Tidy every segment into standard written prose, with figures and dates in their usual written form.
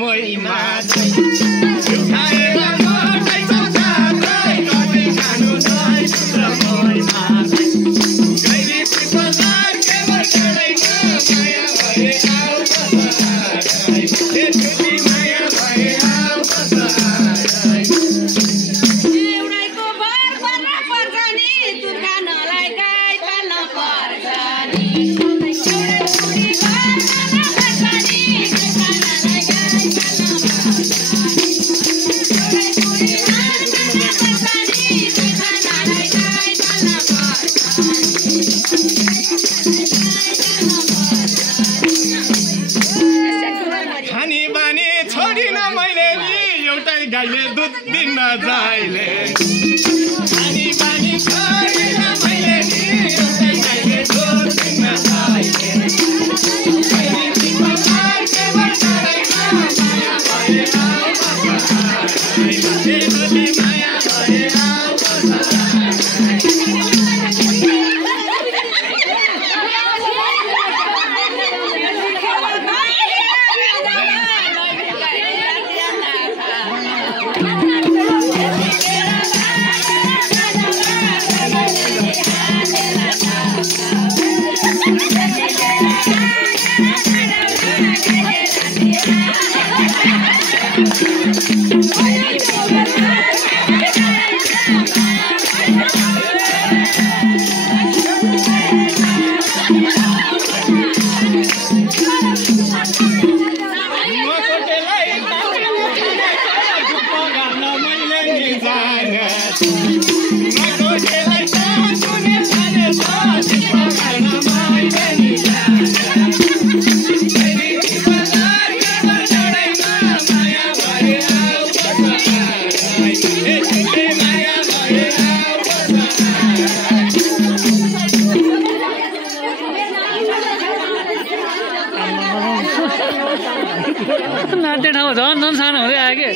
समयमा उठाएर मकै संसारै कति खानु नै समयमा गैरी पिपलार केवल चढैन माया भए आऊ बसाई ए छुटी माया भए आऊ बसाई एउटाको भर पर्न पर्छ नि तुर्खानलाई गाई पाल्न पर्छ नि खानी बानी छोडिन मैले नि एउटै गाईले दुध दिन जाइले खानी बानी छोडिन मैले नि एउटै गाईले दुध दिन जाइले गैरी पिपलार केवल चढैन माया भए आऊ बसाई ए कति माया भए आऊ बसाई नाट्ने ठाउँ झन् झन् सानो हुँदै आयो कि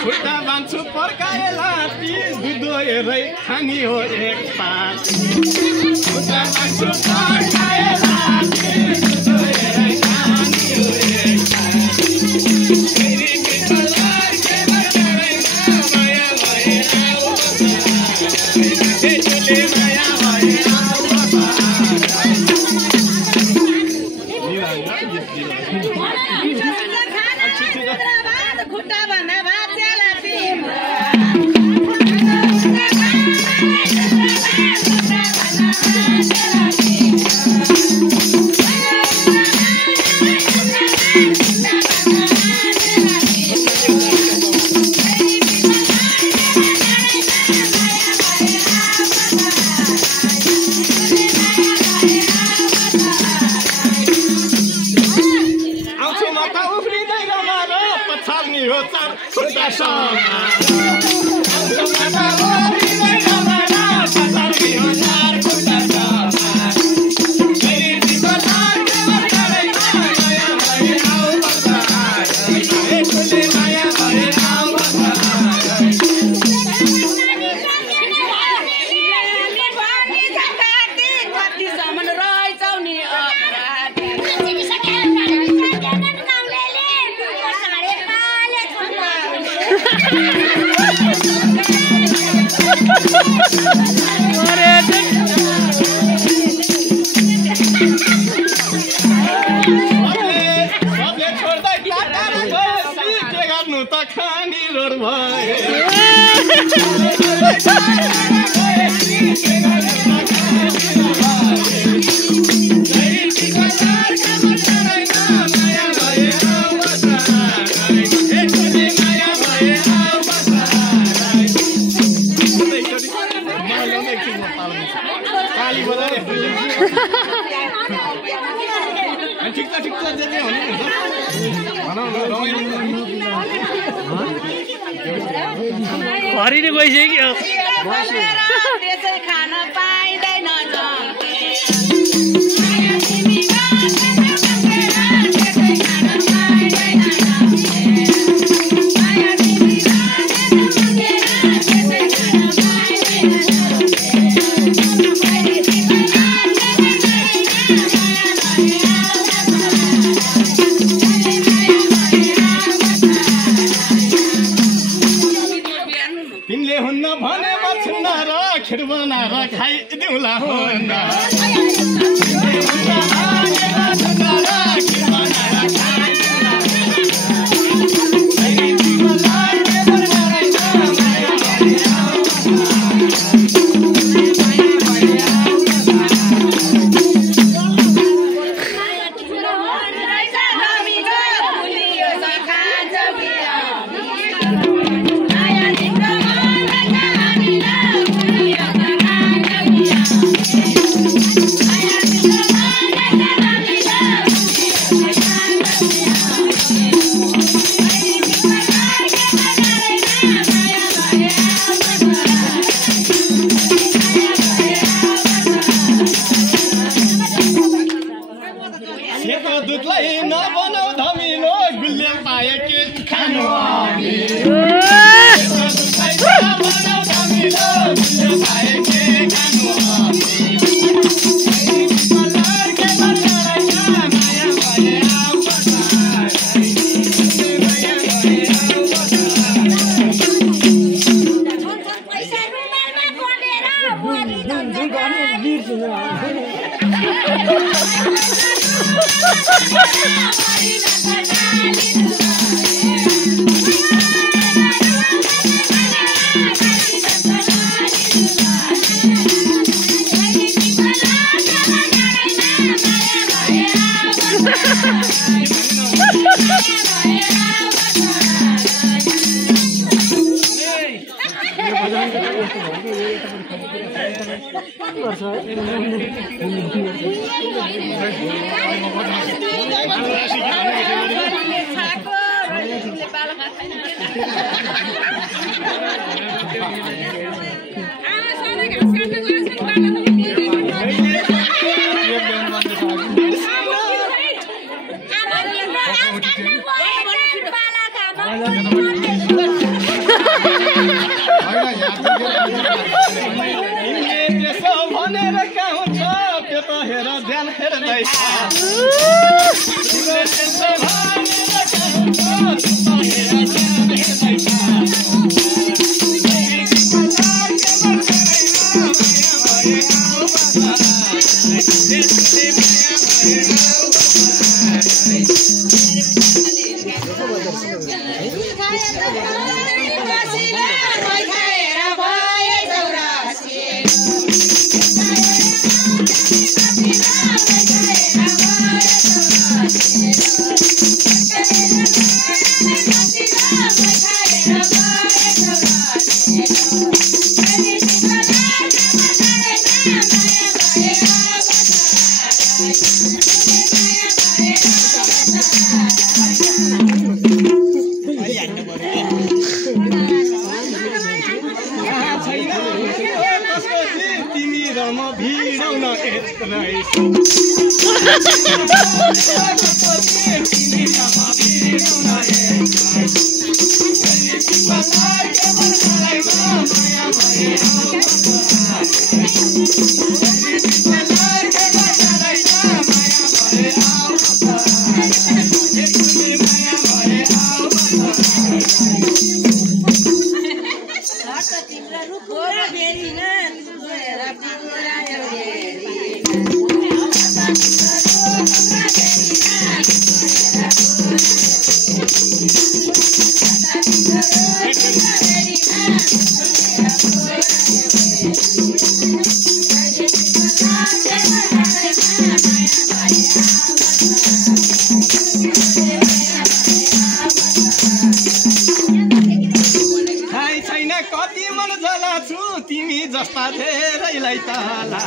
खुट्टा बाँध्छु पर्काए लाती दुधो हेरै खानी हो एक पात खुट्टा बाँध्छु पर्काए लाती दुधो हेरै खानी हो एक पात गैरी पिपलार केवल चढैन माया भए आऊ बसाई ए चुली माया भए आऊ बसाई खुट्टा भन्दा भात च्याला टिम काली बजार ठिक छ जे जे हुनु घरि नै गइसक्यो त्यसै खान पाइँदैन तिमीले हुन्न भने म छुन्न र खेर बनाएर खाइदिउँला हुन्न दुधलाई नबनाउ धमिलो गुलियो पाए के खानु तिमी जस्ता धेरैलाई तला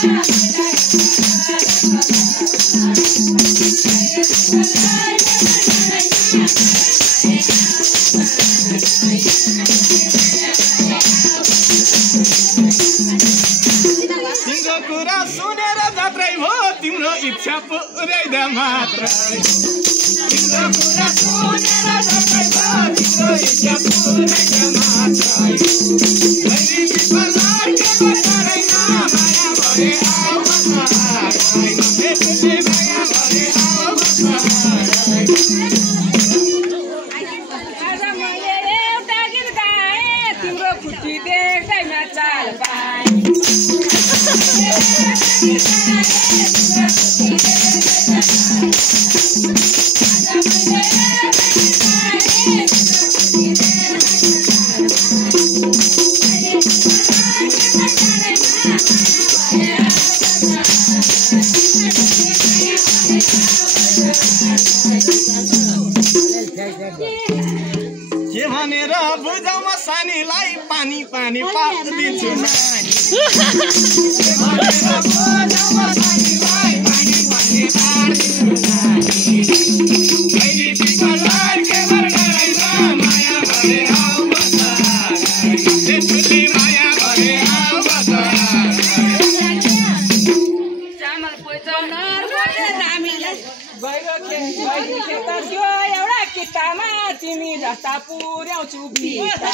तिम्रो कुरा सुनेर जात्रै भो तिम्रो इच्छा पुर्याइदा मात्र तिम्रो कुरा सुनेर जात्रै भो तिम्रो इच्छा पुर्याइदा मात्र मैले विश्वास गरेकै माया भरे आऊ बसाइ त्यसले माया भरे आऊ बसाइ आज मैले एउटा गीत गाएँ तिम्रो खुट्टी देख्दैमा चाल पाएँ के भनेर बुझाउँ सानीलाई पानी पानी पारिदिन्छु नानी के भनेर बुझाउँ सानीलाई पानी पानी पारिदिन्छु नानी मैले बिकरार के बरगराइछ माया भरे आऊ बसाइ त्यसले माया भरे आऊ बसाइ चामल पैसा गएको खेत थियो एउटा कितामा तिमी जस्ता पुर्याउँछु भिता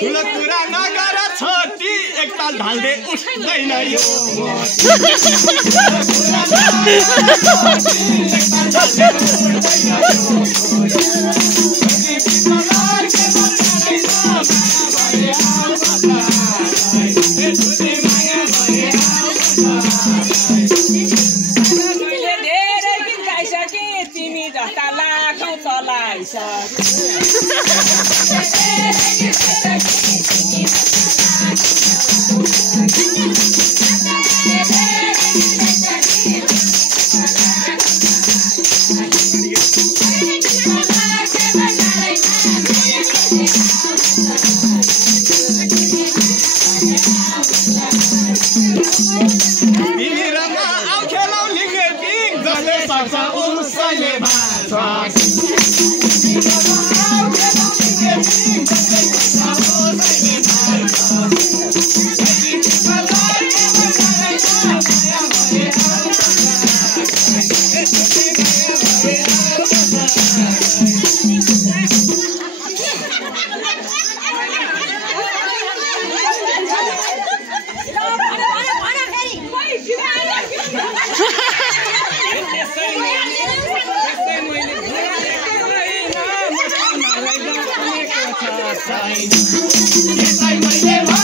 ठुलो कुरा नगर छोटी एकताल ढाल्दै उठ्दैन यो मैले धेरै गीत गाइसकेँ तिमी जस्ता लाखौँ तिमी र म आऊ खेलौँ लिङ्गे पिङ जसले सक्छ उसैले भान्छ Yes, I